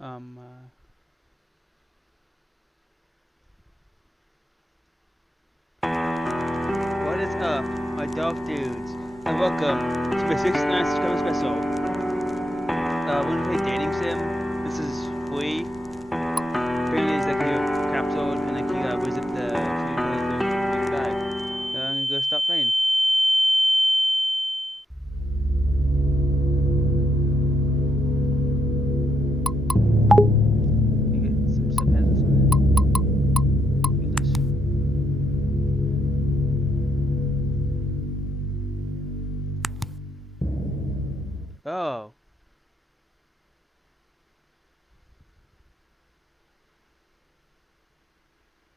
Um, what is up, my dog dudes? And welcome to my 69 subscriber special. We're gonna play Dating Sim. This is Hui. Apparently, it's like he capsuled and like he visit the bag. I'm gonna go stop playing. You get some subtitles on it. Use this. Oh,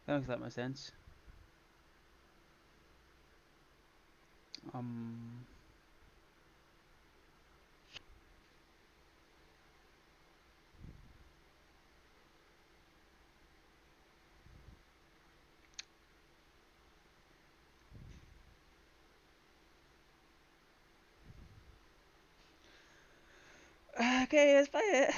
that makes a lot more sense. Um. Okay, let's play it.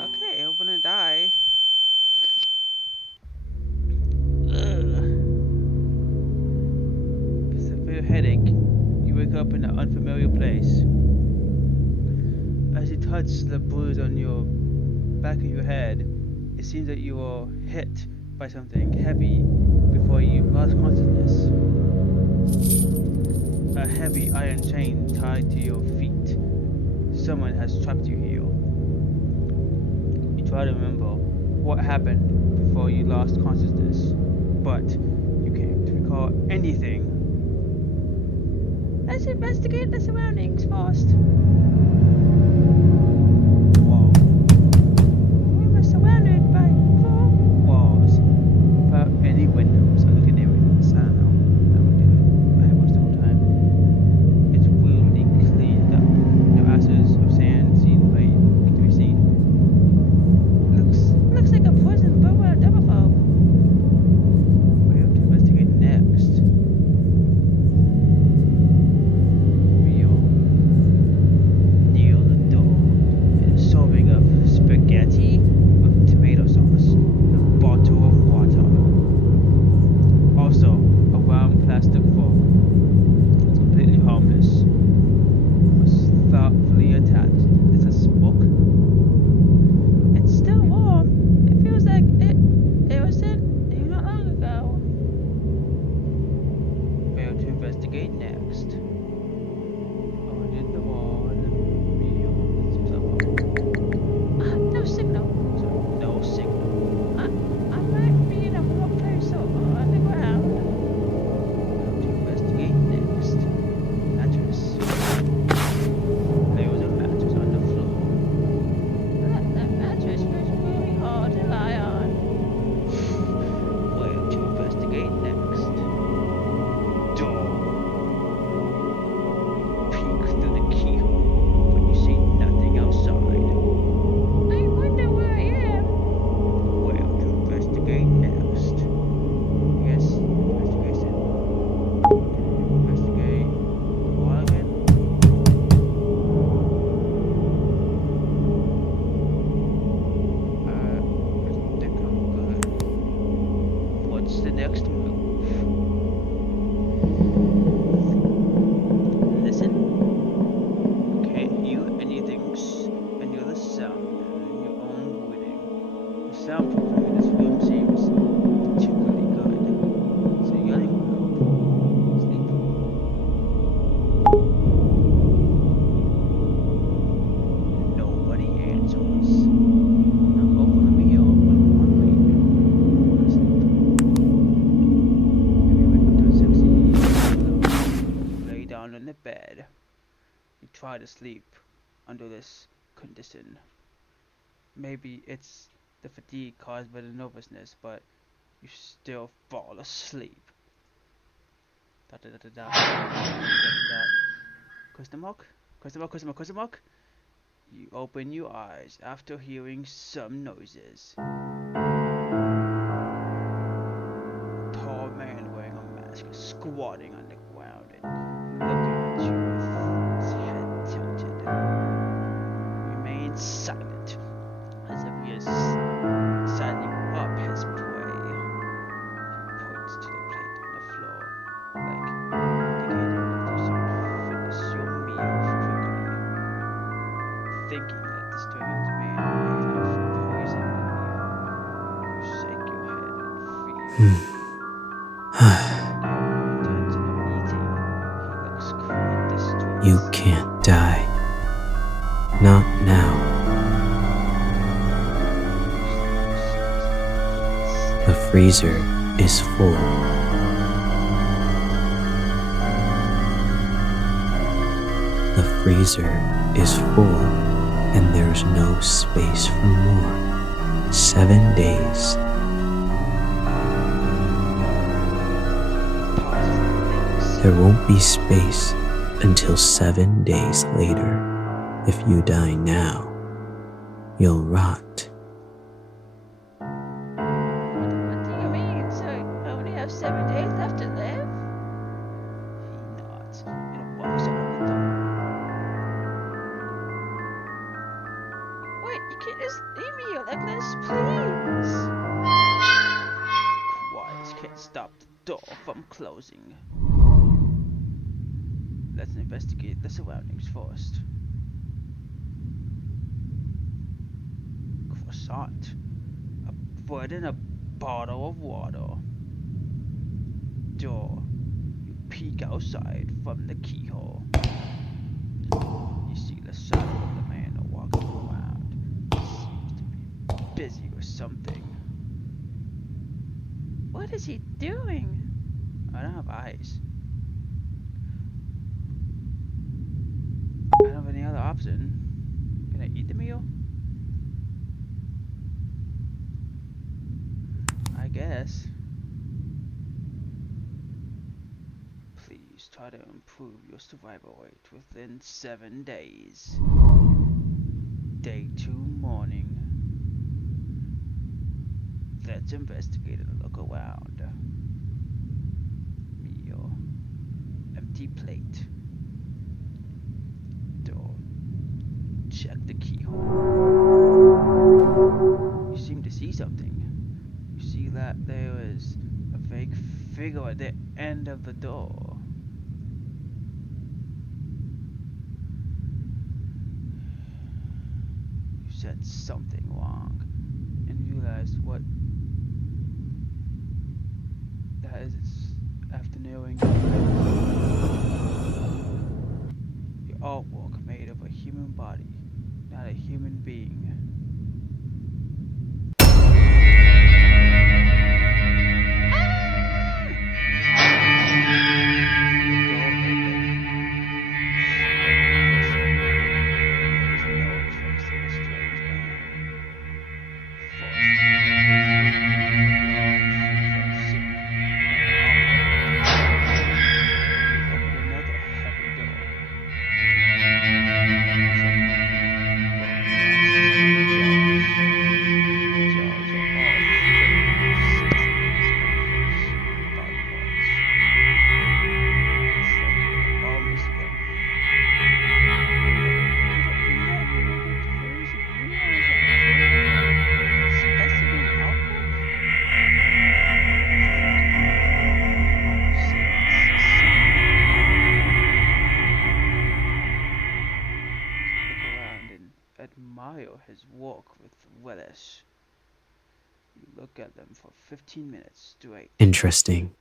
Okay, open and die. Ugh. Severe headache. You wake up in an unfamiliar place. As you touch the bruise on your back of your head, it seems that you were hit by something heavy before you lost consciousness. A heavy iron chain tied to your feet. Someone has trapped you here. You try to remember what happened before you lost consciousness, but you can't recall anything. Let's investigate the surroundings first. Whoa. We were surrounded by four walls without any windows or looking areas. I don't know. I would do. I watched the whole time. It's weirdly cleaned up. No ashes or sand seen by to be seen. Looks like a prison but with a double. We have to investigate next. Real near the door is a serving of spaghetti with tomato sauce, a bottle of water. Also, a round plastic fork. It's completely harmless. Was thoughtfully attached. Is this a book? It's still warm. It feels like it was sent here not long ago. Where to investigate next? Underneath the wall in the meal. No signal. Sorry, no signal. I might be in a remote place or underground. Where to investigate next? Mattress. There was a mattress on the floor. That mattress was really hard to lie on. Where to investigate next? Door. Peek through the keyhole, but you see nothing outside. I wonder where I am. Where to investigate next? Yes, investigation. Investigate the wall again. I think I'm good. What's the next move? Listen. Can't hear anything and you're the sound and your own breathing. The soundproofing in this room seems particularly good. So yelling will help. Sleep. Nobody answers. Knock over the meal, but I'm hungry. I'm asleep. Maybe wake up to a sexy pillow. Lay down on the bed. You try to sleep under this condition. Maybe it's the fatigue caused by the nervousness, but you still fall asleep. Da, da, da, da, da. Da, da, da. Question mark? Question mark? Question mark? Question mark? You open your eyes after hearing some noises. Tall man wearing a mask is squatting on the ground and looking at you with his head tilted. Remains silent, as if he is sizing up his prey. He points to the plate on the floor, like indicating that you should finish your meal quickly. Thinking that the strange man may have poison in you, you shake your head in fear. Intention of eating, he looks quite distressed. You can't die. Not now. The freezer is full. The freezer is full, and there's no space for more. 7 days. There won't be space until 7 days later. If you die now, you'll rot. What do you mean? So I only have 7 days left to live? He nods and walks out the door. Wait, you can't just leave me here like this, please. Quiet can't stop the door from closing. Let's investigate the surroundings first. Croissant, a bread and a bottle of water. Door. You peek outside from the keyhole. You see the shadow of the man walking around. He seems to be busy with something. What is he doing? I don't have eyes. I don't have any other option. Can I eat the meal? I guess. Please try to improve your survival rate within 7 days. Day 2 morning. Let's investigate and look around. Meal. Empty plate. Door. Check the keyhole. You seem to see something. You see that there is a vague figure at the end of the door. You said something wrong and realized what that is after knowing your artwork made of a human body, not a human being. Admire his work with relish. You look at them for 15 minutes straight. Interesting.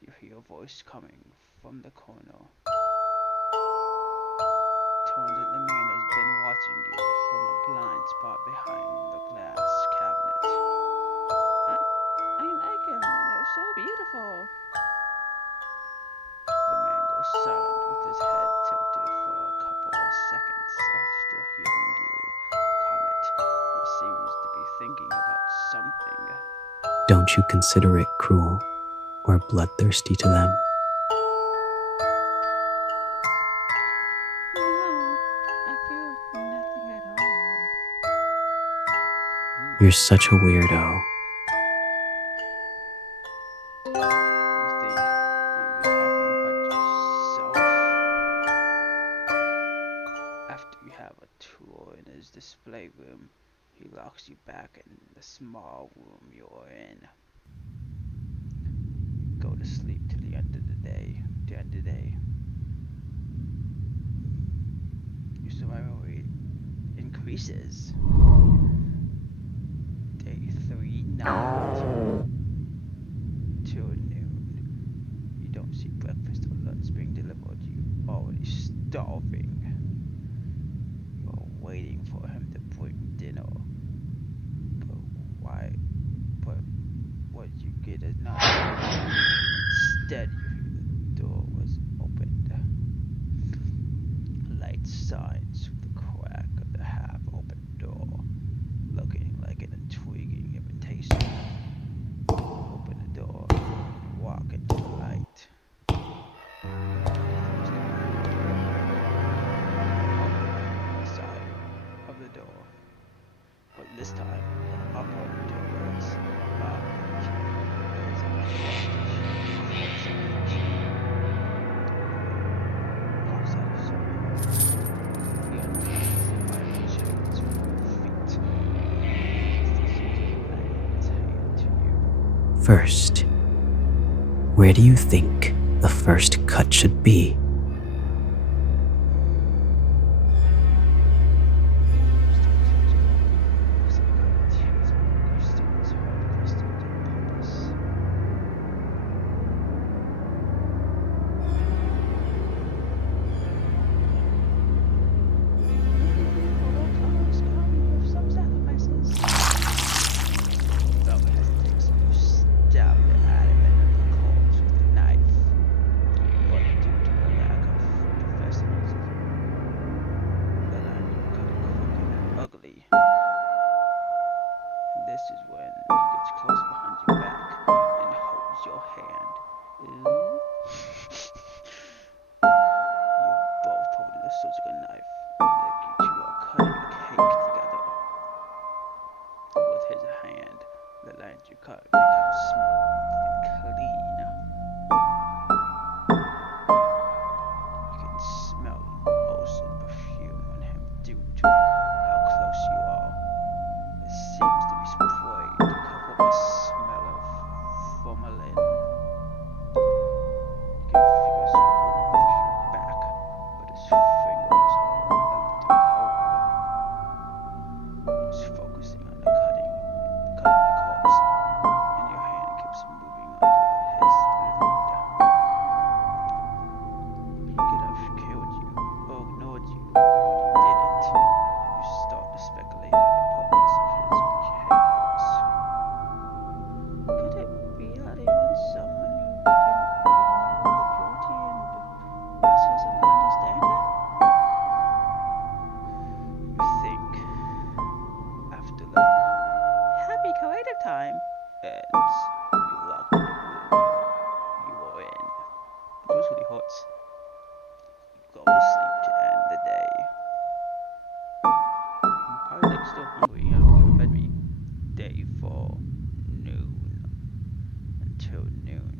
You hear a voice coming from the corner. Turns that the man has been watching you from a blind spot behind the glass cabinet. I like them. They're so beautiful. The man goes silent with his head tilted for a couple of seconds after hearing you comment. He seems to be thinking about something. Don't you consider it cruel or bloodthirsty to them? You're such a weirdo. You think, are you talking about yourself? After you have a tour in his display room, he locks you back in the small room you're in. Go to sleep till the end of the day. Your survival rate increases. Day 3 night till noon. You don't see breakfast or lunch being delivered. You're already starving. You're waiting for him to bring dinner. But why? But what you get is not. Instead, you hear the door was opened. Light shines through the crack of the half-open door, looking like an intriguing invitation. Open the door and walk into the light. Side of the door, but this time the upper door is locked. There's a pops out of somewhere. The uneasy iron chains 4 feet. His hand to you. First, where do you think the first cut should be? Ugly. This is when he gets close behind your back and holds your hand. Ooh. You're both holding a surgical knife, like you two are cutting a cake together. With his hand, the lines you cut become smooth and clean. You can smell ocean perfume on him due to how close you are. It seems to be sprayed to cover the smell of formalin. You can feel his warmth through your back, but his fingers are a little cold. He's focusing on the cutting the corpse, and your hand keeps moving under his lead. He could have killed you or ignored you, but he didn't. You start to speculate on the purpose of his behaviors. Could it be that he wants someone who can ignore the cruelty and passes and understand it? You think after the happy creative time ends, you lock the room you were in. It was really hot. You go to sleep to end the day. I'm probably like still hungry. I don't even fed me. Day 4, noon. Until noon,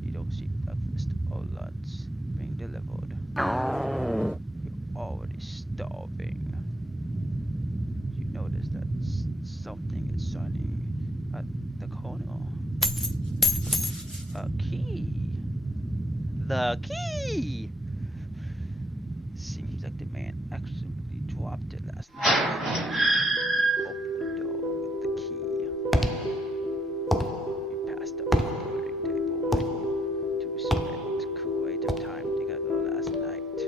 you don't see breakfast or lunch being delivered. You're already starving. You notice that something is shining at the corner. A key. The key! Seems like the man accidentally dropped it last night. Open the door with the key. You passed up the boarding table to spend creative time together last night.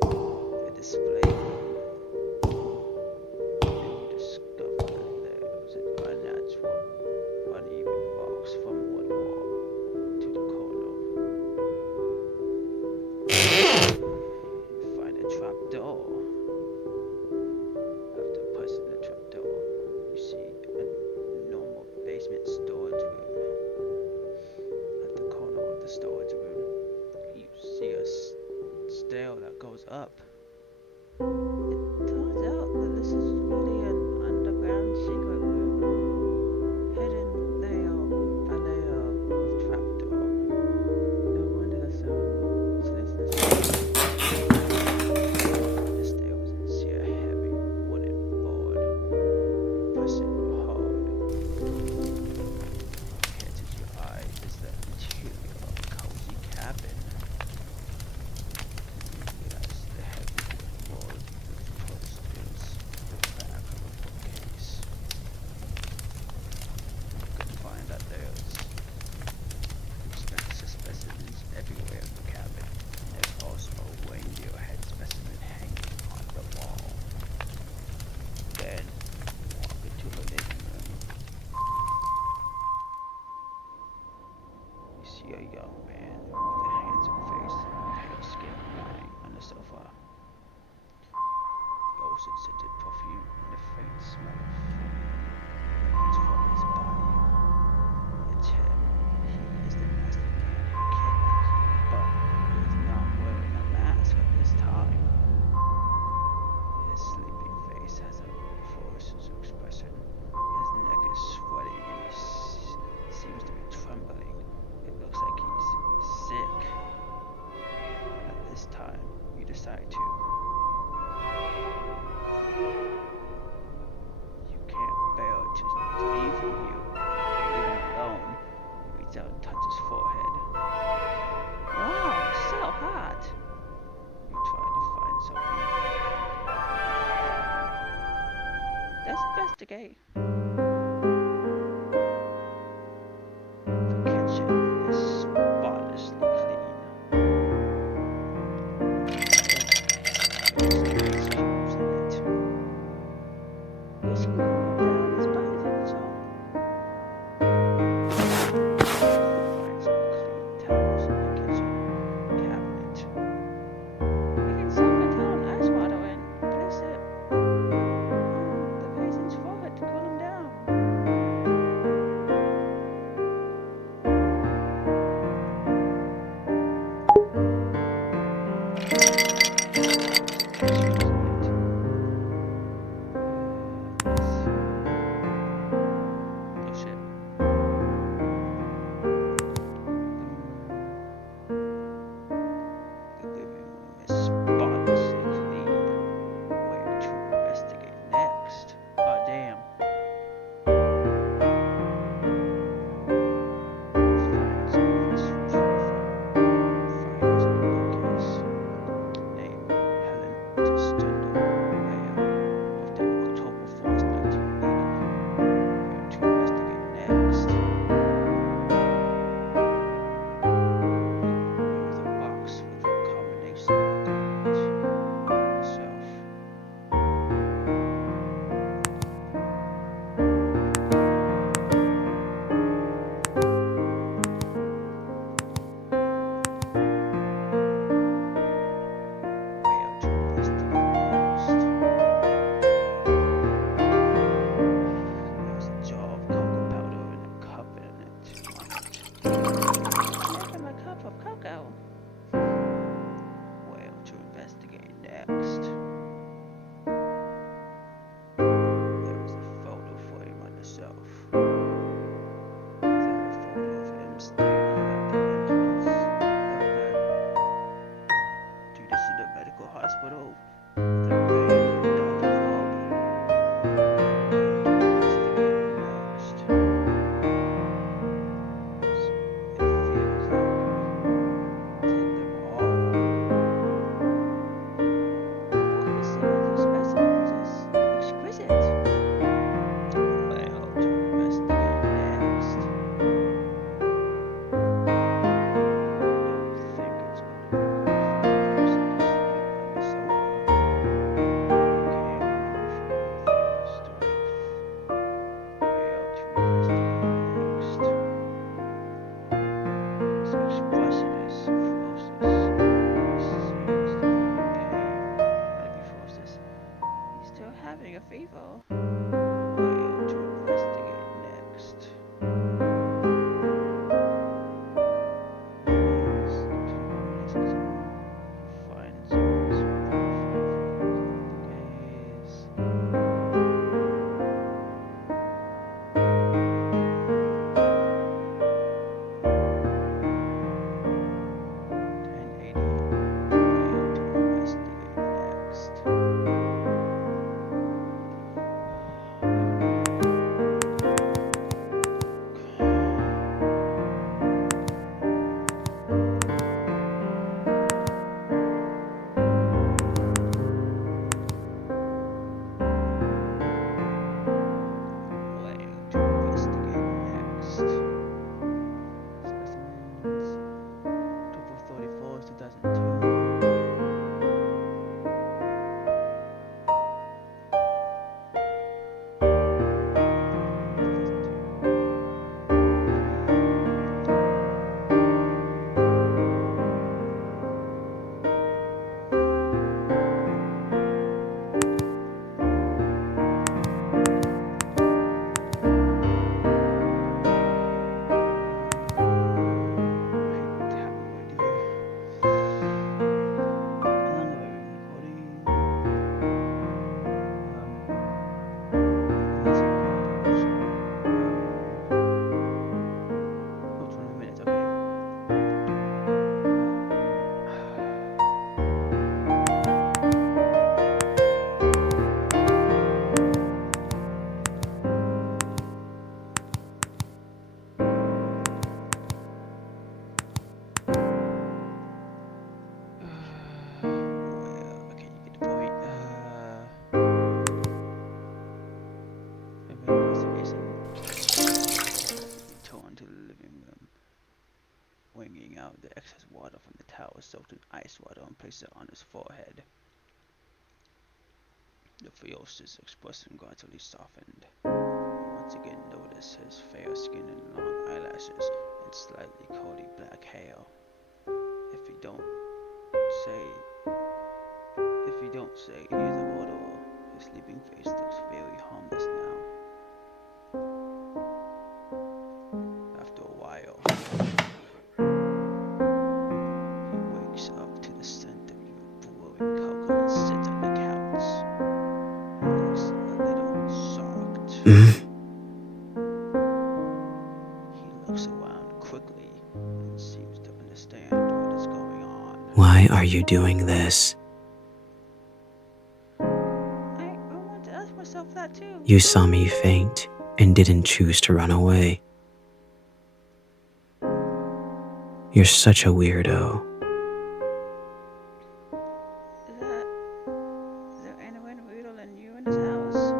The display room. You discover that there's an unnatural, uneven marks from one wall to the corner. You find a trap door. After pressing the trap door, you see a normal basement storage room. At the corner of the storage room, you see a stair that goes up. It turns out that this is really an underground secret see a young man with a handsome face and pale skin lying on the sofa. The ocean scented perfume and the faint smell of food emanates from his body. It's him. He is the masked man who kidnapped you, but he is not wearing a mask at this time. His sleeping face has a ferocious expression. His neck is sweating and he seems to be trembling. It looks like he's sick. At this time, you decide to. You can't bear to leave him. Leave him alone. You reach out and touch his forehead. Wow, so hot. You try to find something. Let's investigate. The kitchen is spotlessly clean. There's ice cubes in it. He's cooled down his body temperature. Find some clean towels in the kitchen cabinet. You can soak a towel in ice water and place it on the patient's forehead to cool him wringing out the excess water from the towel soaked in ice water and placed it on his forehead. The ferocious expression gradually softened. Once again noticed his fair skin and long eyelashes and slightly curly black hair. If you don't say he's a murderer, his sleeping face looks very harmless now. After a while, he wakes up to the scent of your brewing cocoa and sits on the couch. He looks a little shocked. He looks around quickly and seems to understand what is going on. Why are you doing this? I want to ask myself that too. You saw me faint and didn't choose to run away. You're such a weirdo. Is there anyone weirder than you in this house?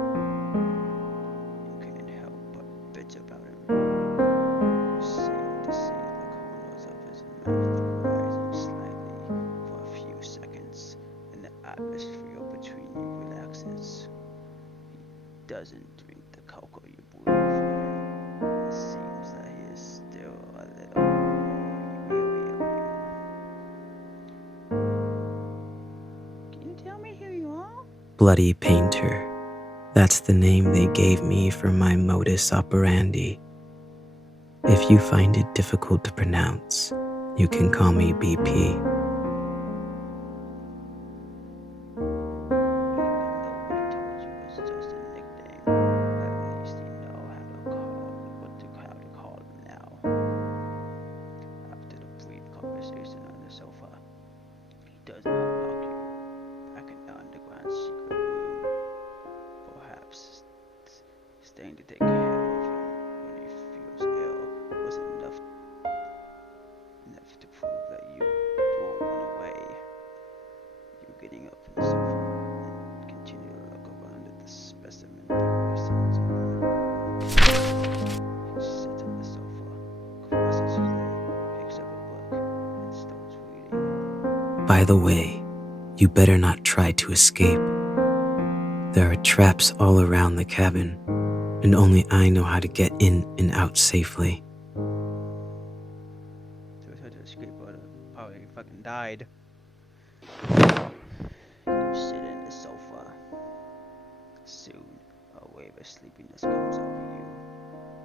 You can't help but bitch about him. You seem to see the corners of his mouth rising slightly for a few seconds, and the atmosphere between you relaxes. He doesn't drink the cocoa you brew for him. It seems that he is still a little weary of you. Can you tell me who you are? Bloody Painter. That's the name they gave me for my modus operandi. If you find it difficult to pronounce, you can call me BP. Even though what he told you was just a nickname, at least you know how to call him now. After the brief conversation on the sofa, he does not lock you back in the underground secret room. Perhaps staying to take care of him when he feels ill was enough to prove that you won't run away. You getting up from the sofa and continue to look around at the specimen the recent he sits on the sofa, crosses his leg, picks up a book, and starts reading. By the way, you better not try to escape. There are traps all around the cabin, and only I know how to get in and out safely. So he tried to escape, but probably fucking died. You sit in the sofa. Soon, a wave of sleepiness comes over you.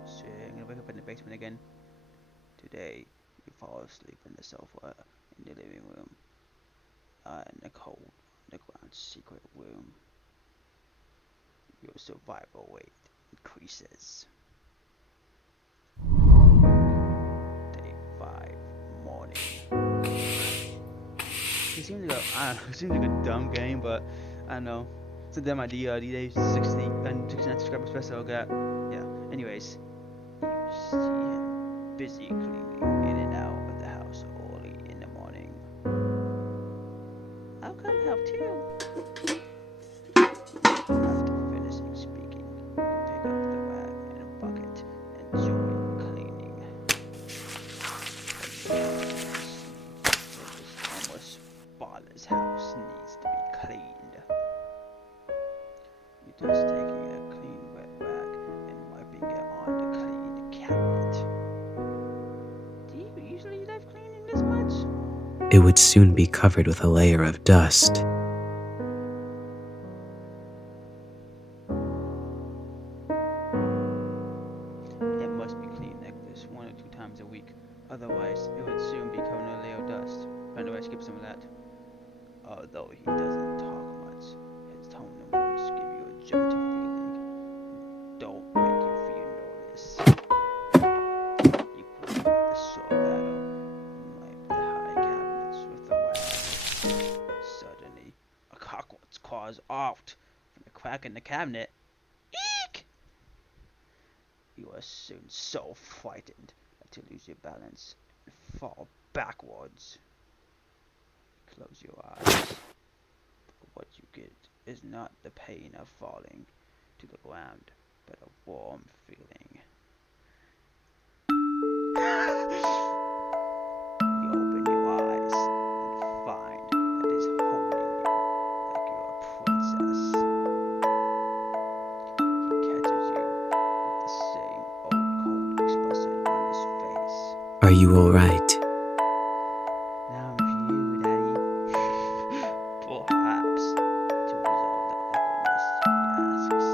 So I'm gonna wake up in the basement again. Today, you fall asleep in the sofa in the living room, in the cold, underground secret room. Your survival rate increases. Day 5, morning. It seems like it seems like a dumb game, but I don't know. It's a dumb idea. These days, 69 subscribers special got. Yeah. Anyways, you see him busy cleaning in and out of the house early in the morning. I'll come help too. After finishing speaking, you pick up the rag and a bucket and join cleaning. This almost spotless house needs to be cleaned. You're just taking a clean wet rag and wiping it on the clean cabinet. Do you usually love cleaning this much? It would soon be covered with a layer of dust. It must be cleaned like this 1 or 2 times a week. Otherwise, it would soon be covered in a layer of dust. Find a way to skip some of that. Although he doesn't talk much, his tone and voice give you a gentle feeling. Don't make you feel nervous. You pull out the short ladder and wipe the high cabinets with the rag. Suddenly, a cockroach crawls out from the crack in the cabinet. Eek! You are soon so frightened that you lose your balance and fall backwards. Close your eyes. But what you get is not the pain of falling to the ground, but a warm feeling. Are you alright? Now I'm with you, Daddy. Perhaps to resolve the awkwardness, he asks.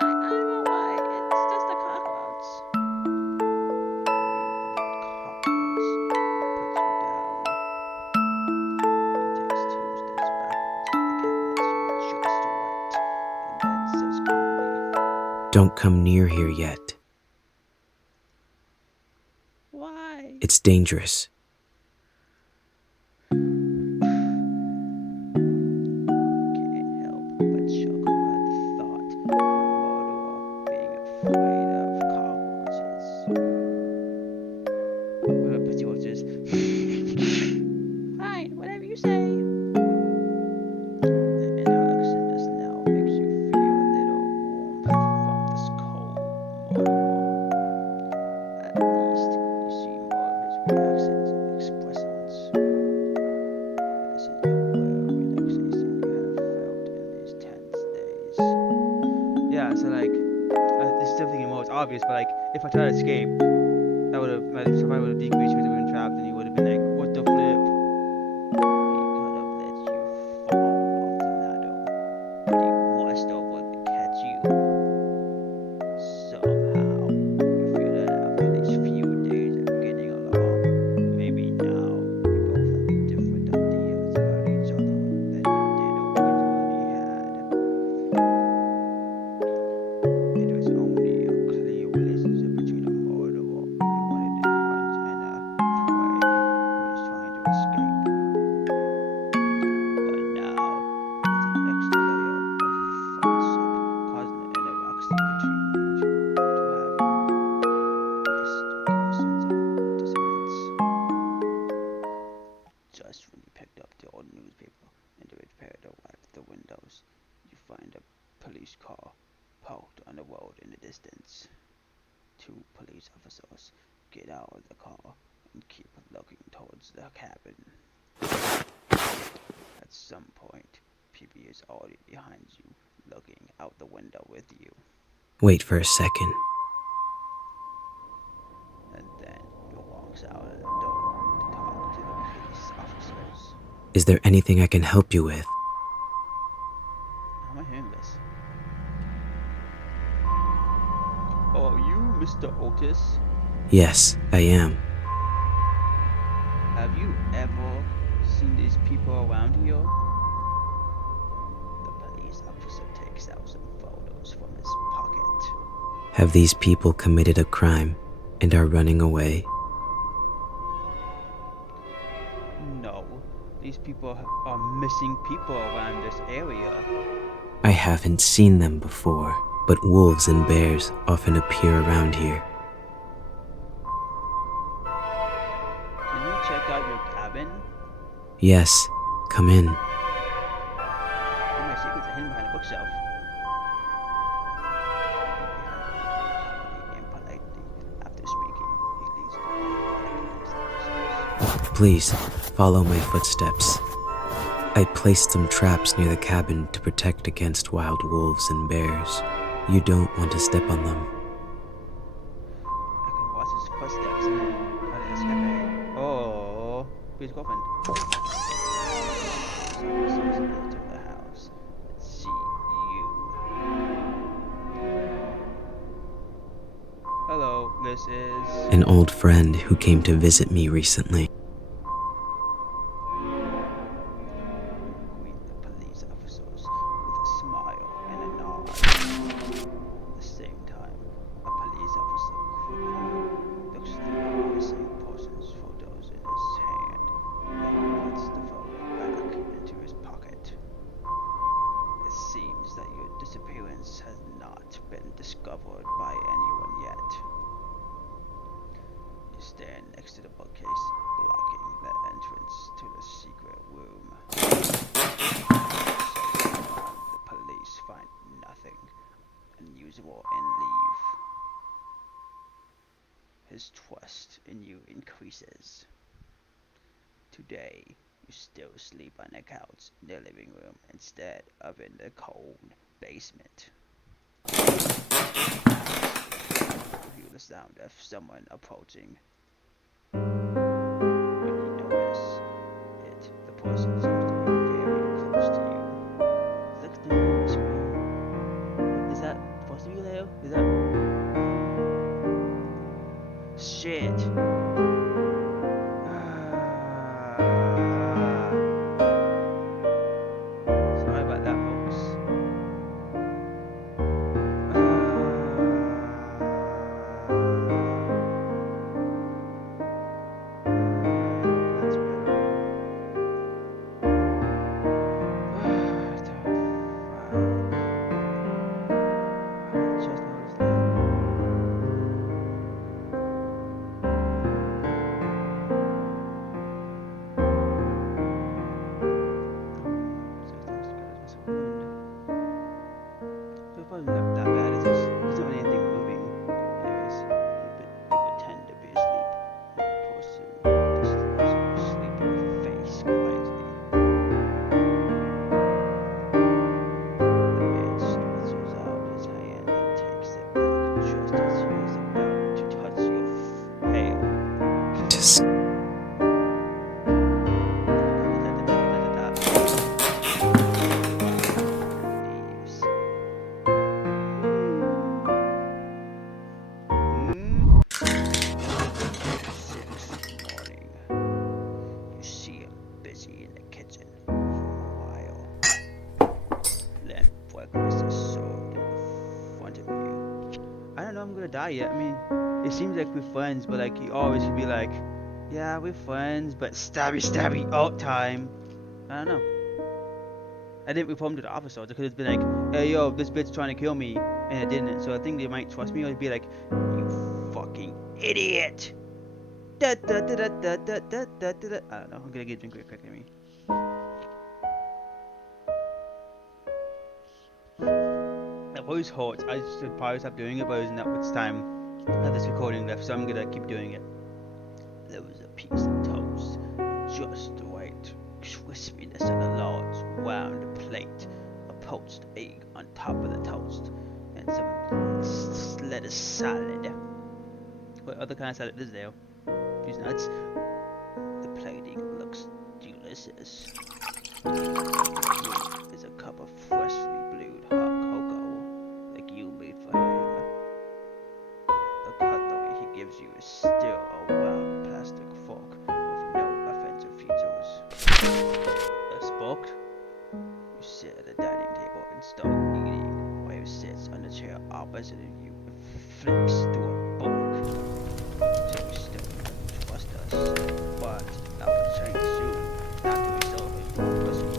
I'm alright. It's just a cockroach. Cockroach. He puts you down. He takes 2 steps backwards and the cabinet seems just right, and then says calmly, Don't come near here yet. "Why?" It's dangerous. Can't help but chuckle at the thought of Mordor being afraid of cockroaches. Pussy Watches. Fine, whatever you say. The interaction just now makes you feel a little warmth from this cold Mordor. At least you see more of his reactions and expressions. This is the real relaxation you have felt in these tense days. Yeah, so like, this is definitely more obvious, but like, if I try to escape, that would have, my survival would have decreased, you would have been trapped, and he would have been like, what the flip? He could have let you fall off the ladder, but he rushed over to catch you. Somehow, you feel that after these few days of getting along, maybe now you both have different ideas about each other than you did originally had. It was only a clear relationship between a murderer who wanted to hunt and a prey who was trying to escape. But now, it's an extra layer of friendship causing the interaction between you to having this weaker sense of dissonance. Just when you picked up the old newspaper and to repair to wipe the windows, you find a police car parked on the road in the distance. 2 police officers get out of the car and keep looking towards the cabin. At some point, PB is already behind you, looking out the window with you, Wait for a second. and then he walks out of the door to talk to the police officers. Is there anything I can help you with? How am I hearing this? Are you Mr. Otis? Yes, I am. Have you ever seen these people around here? The police officer takes out some photos from his pocket. Have these people committed a crime and are running away? No, these people are missing people around this area. I haven't seen them before, but wolves and bears often appear around here. Can you check out your cabin? Yes, come in. All my secrets are hidden behind a bookshelf. Calmly and politely, after speaking, he leads the way to the police officers. Please, follow my footsteps. I placed some traps near the cabin to protect against wild wolves and bears. You don't want to step on them. I can watch his footsteps and try to escape. Oh, his girlfriend. Officers enter the house and see you. Hello, this is... An old friend who came to visit me recently. Greet the police officers with a smile and a nod. At the same time, a police officer quickly looks through the missing person's photos in his hand, then puts the photo back into his pocket. It seems that your disappearance has not been discovered by anyone yet. You stand next to the bookcase, blocking the entrance to the secret room. The police find nothing unusual and leave. His trust in you increases. Today, you still sleep on the couch in the living room instead of in the cold basement. You hear the sound sound of someone approaching. When you notice it, the person seems to be very close to you. Looks down at the screen. Is that supposed to be Leo? Is that shit? Sorry about that, folks. That's better. Just noticed that. So it wasn't that bad. It's just there's not anything moving. Anyways, you pretend to be asleep, and the person just looks at your sleeping face quietly. The man stretches out his hand and takes it back just as he is about to touch your hair. Just Leaves. Hmm? 6 morning. You see him busy in the kitchen for a while. Then breakfast is served in front of you. I don't know I'm gonna die yet. I mean, it seems like we're friends, but like you always could be like, yeah, we're friends, but stabby all time. I don't know. I didn't report him to the officer. It could have been like, hey yo, this bitch trying to kill me, and it didn't. So I think they might trust me, or be like, you fucking idiot. Da, da, da, da, da, da, da, da, da. I don't know. I'm gonna get a drink real quick. Maybe. My voice hurts. I should probably stop doing it, but there's not much time of this recording left, so I'm gonna keep doing it. There was a piece of toast, just the right crispiness on a large round plate, a poached egg on top of the toast, and some lettuce salad. What other kind of salad is there? These nuts. The plating looks delicious. Is a cup of freshly brewed hot cocoa, like you made for him. The cutlery he gives you is still a round plastic fork with no offensive features. Thus forked, you sit at the dining table and start eating, while he sits on the chair opposite of you and flicks through a book. So we still don't trust us, but that will change soon. Not to be so pussy.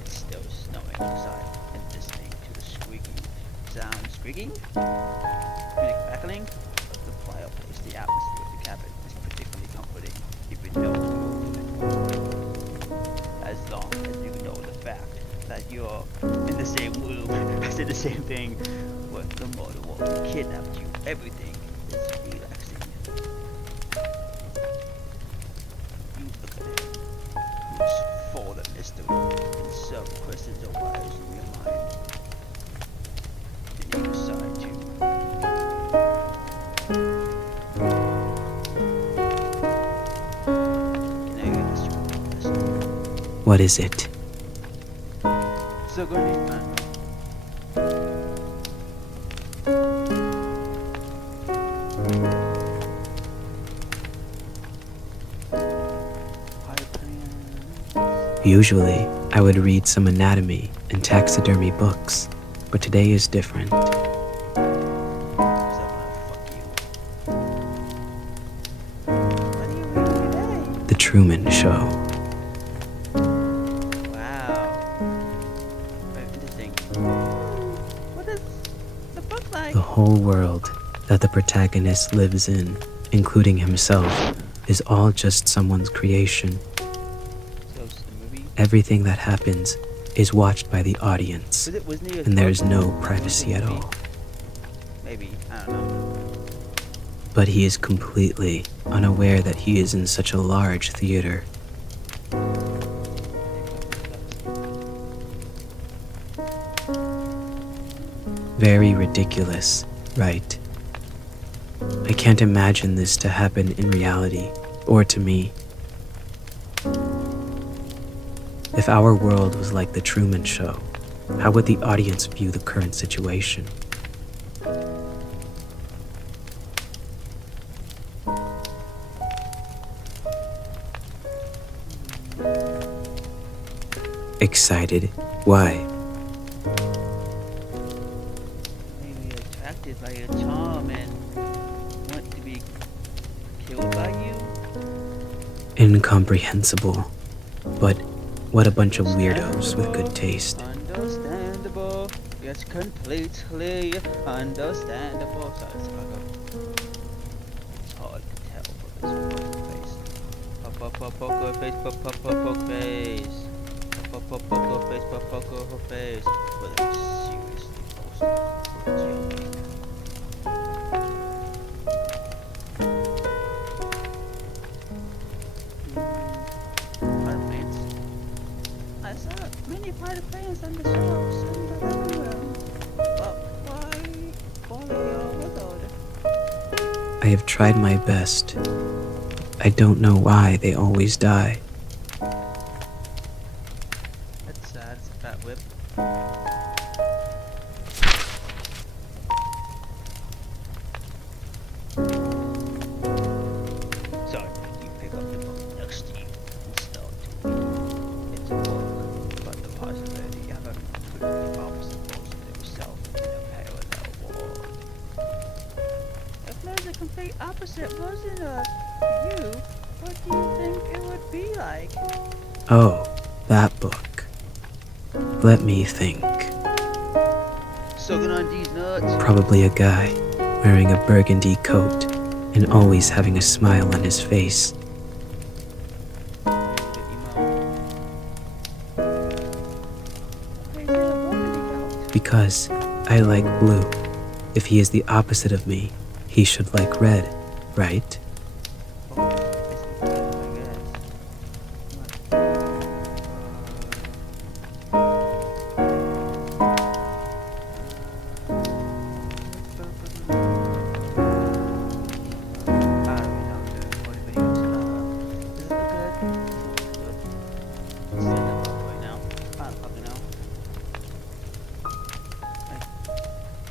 It's still snowing outside, and listening to the squeaking sound. Squeaking? Music crackling? The fireplace, the atmosphere of the cabin is particularly comforting, even though as long as you know the fact that you're in the same room. I said the same thing with the murder who kidnapped you. Everything is relaxing. You look at him, who's full of mystery, and some questions arise in your mind. And you decide to Can I ask you a question? what is it? So going to Usually, I would read some anatomy and taxidermy books, but today is different. The Truman Show. The whole world that the protagonist lives in, including himself, is all just someone's creation. Everything that happens is watched by the audience, and there is no privacy at all. Maybe, I don't know. But he is completely unaware that he is in such a large theater. Very ridiculous, right? I can't imagine this to happen in reality, or to me. If our world was like The Truman Show, how would the audience view the current situation? Excited? Why? Maybe attracted by your charm and want to be killed by you? Incomprehensible. But what a bunch of weirdos with good taste. Understandable. Yes, completely understandable. Sorry, it's hard to tell from this poker face. Poker face, poker face. Poker face, poker face. But I'm seriously joking. I saw many private planes on the shelves in the living room. But why are they all widowed? I have tried my best. I don't know why they always die. That's sad. It's a fat whip. Sorry, you pick up the book next to you and start to read. It's a book about the possibility of a completely opposite version of yourself in a parallel world. If there's a complete opposite version of you, what do you think it would be like? Oh, that book. Let me think. Sucking on these nuts. Probably a guy wearing a burgundy coat and always having a smile on his face. Because I like blue. If he is the opposite of me, he should like red, right?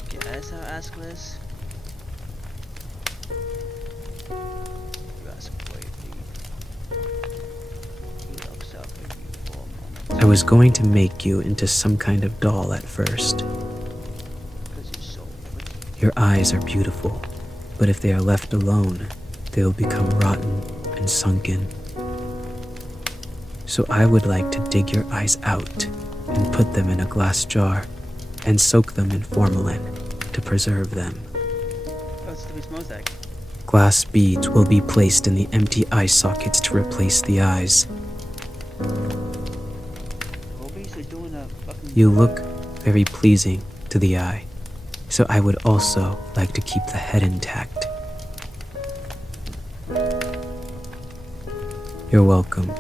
Guess I'll ask Liz. You ask bravely. He looks up at you for a moment. I was going to make you into some kind of doll at first. Because you're so pretty. Your eyes are beautiful, but if they are left alone, they'll become rotten and sunken. So I would like to dig your eyes out and put them in a glass jar and soak them in formalin to preserve them. Oh, it's Stevie Smozak. Glass beads will be placed in the empty eye sockets to replace the eyes. Hobies are doing a fucking... You look very pleasing to the eye, so I would also like to keep the head intact. You're welcome. Why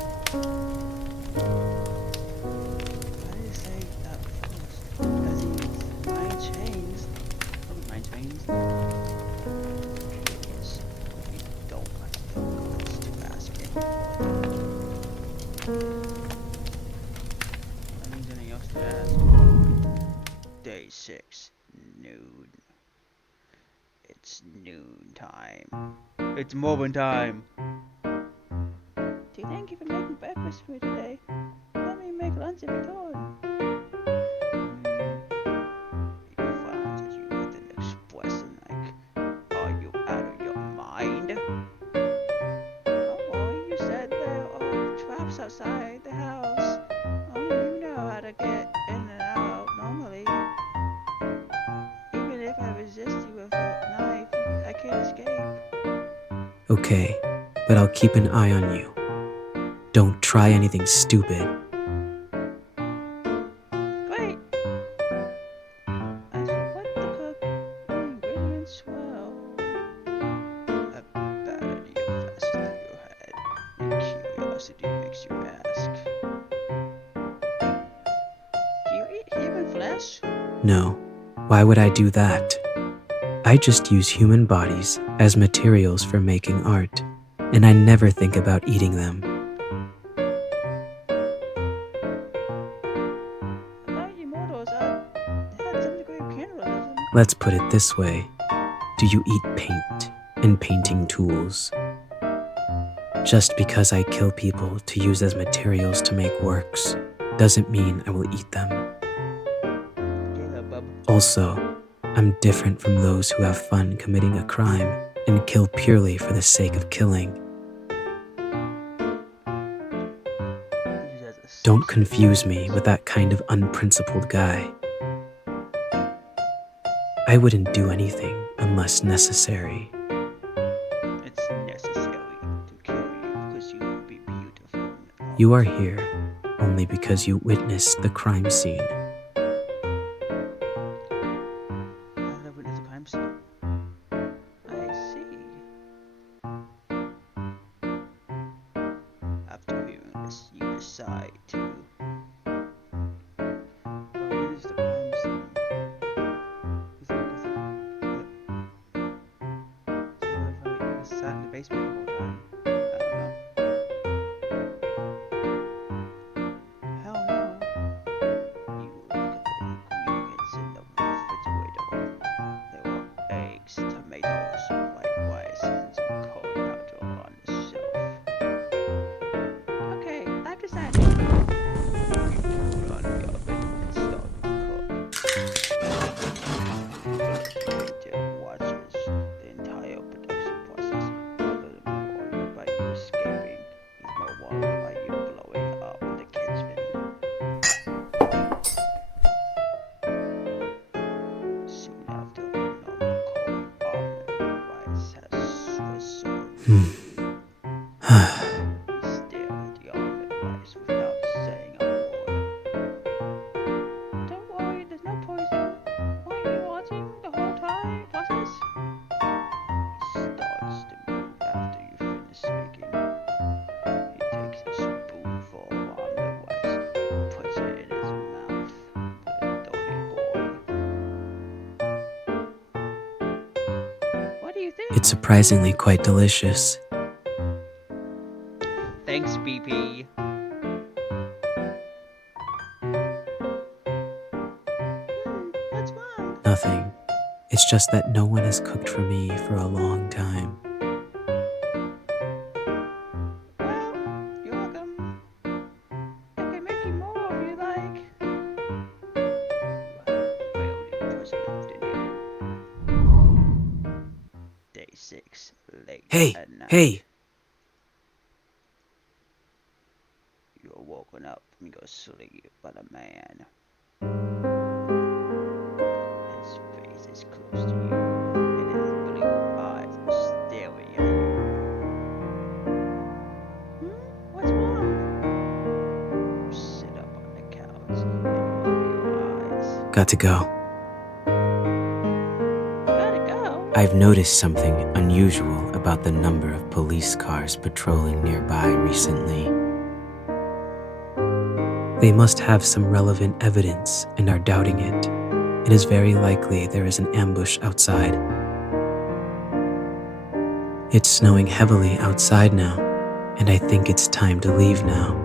did you say that first? Because he's mind changed. Oh, mind changed? Yes. We don't have the guts to ask anyone. Anything else to ask? Day 6. Noon. It's noon time. It's Morbin time. Thank you for making breakfast for me today. Let me make lunch in return. He frowns at you with an expression like, are you out of your mind? Don't worry, you said there are traps outside the house. Only you know how to get in and out normally. Even if I resist you with a knife, I can't escape. Okay, but I'll keep an eye on you. Don't try anything stupid. Great! As you put the cook ingredients well, a bad idea flashes through your head, and curiosity makes you ask. Do you eat human flesh? No, why would I do that? I just use human bodies as materials for making art, and I never think about eating them. I thought immortals had some degree of cannibalism. Let's put it this way. Do you eat paint and painting tools? Just because I kill people to use as materials to make works doesn't mean I will eat them. Yeah, bub. Also, I'm different from those who have fun committing a crime and kill purely for the sake of killing. Use as a Don't confuse me with that kind of unprincipled guy. I wouldn't do anything unless necessary. It's necessary to kill you because you will be beautiful. and You are all. here only because you witnessed the crime scene. How did I witness a crime scene? I see. After hearing this, you decide to witness the crime scene. Is it because it sat in the basement the whole time? I don't know. Hell no. You look at the ingredients in the refrigerator. There were eggs, tomatoes, white rice, and some curry powder on the shelf. Okay, I've decided. You turn on the oven and start to cook. Waiter watches the entire production process. Rather than worried about you escaping, he's more worried about you blowing up the kitchen. Soon after, the normal curry oven rice has resumed. He stared at the oven rice without saying a word. Don't worry, there's no poison. Weren't you watching the whole process? He starts to move after you finish speaking. He takes a spoonful of omelet rice, puts it in his mouth with a dirty boy. What do you think? It's surprisingly quite delicious. Thanks, BP. What's wrong? Nothing. It's just that no one has cooked for me for a long time. Well, you're welcome. I can make you more if you like. Well, impressive, didn't you? Day 6, late Hey, at night. hey! You're woken up from your sleep by the man. His face is close to you, and his blue eyes are staring at you. What's wrong? You sit up on the couch and rub your eyes. Got to go. Gotta go. I've noticed something unusual about the number of police cars patrolling nearby recently. They must have some relevant evidence and are doubting it. It is very likely there is an ambush outside. It's snowing heavily outside now, and I think it's time to leave now.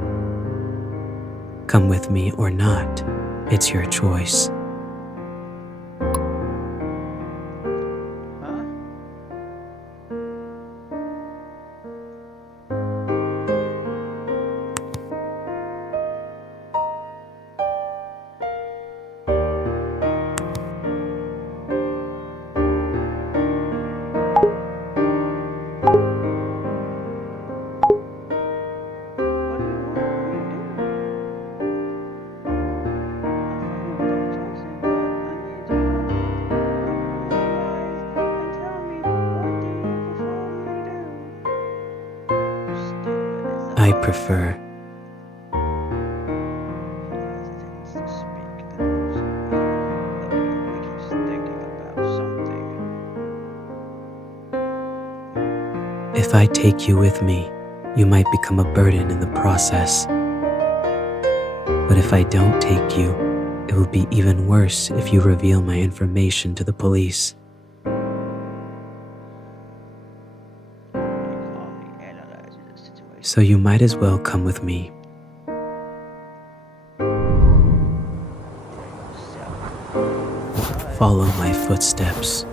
Come with me or not, it's your choice. Huh? I prefer. If I take you with me, you might become a burden in the process. But if I don't take you, it will be even worse if you reveal my information to the police. So you might as well come with me. Follow my footsteps.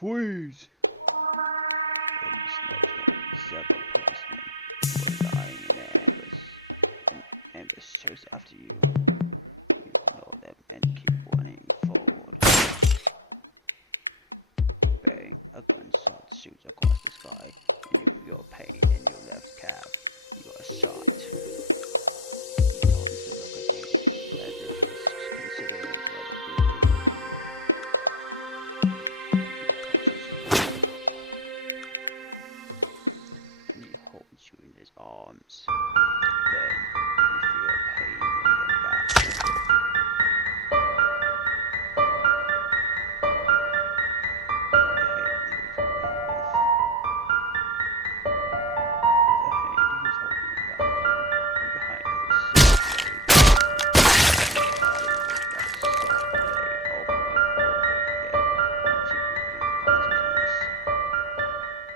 Freeze! In the snowstorm, several policemen were lying in ambush chase after you. You ignore them and keep running forward. Bang! A gunshot shoots across the sky, and you feel pain in your left calf. You are shot. He turns to look at you, as if he's considering whether to leave you. And he holds you in his arms. Then you feel pain in your back.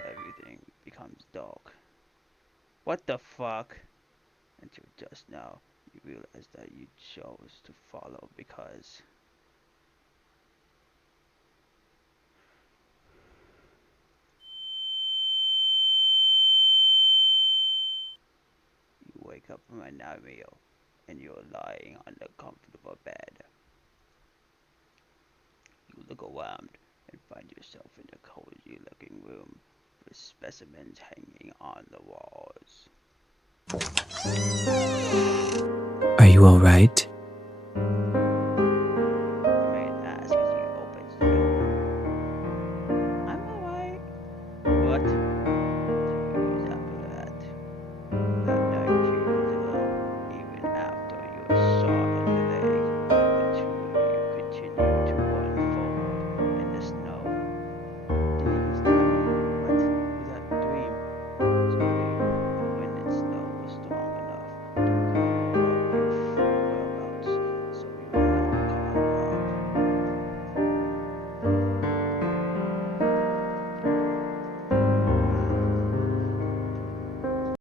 Everything becomes dark. What the fuck? Until just now, you realize that you chose to follow because you wake up from a nightmare and you're lying on a comfortable bed. You look around and find yourself in a cozy looking room with specimens hanging on the walls. Are you alright?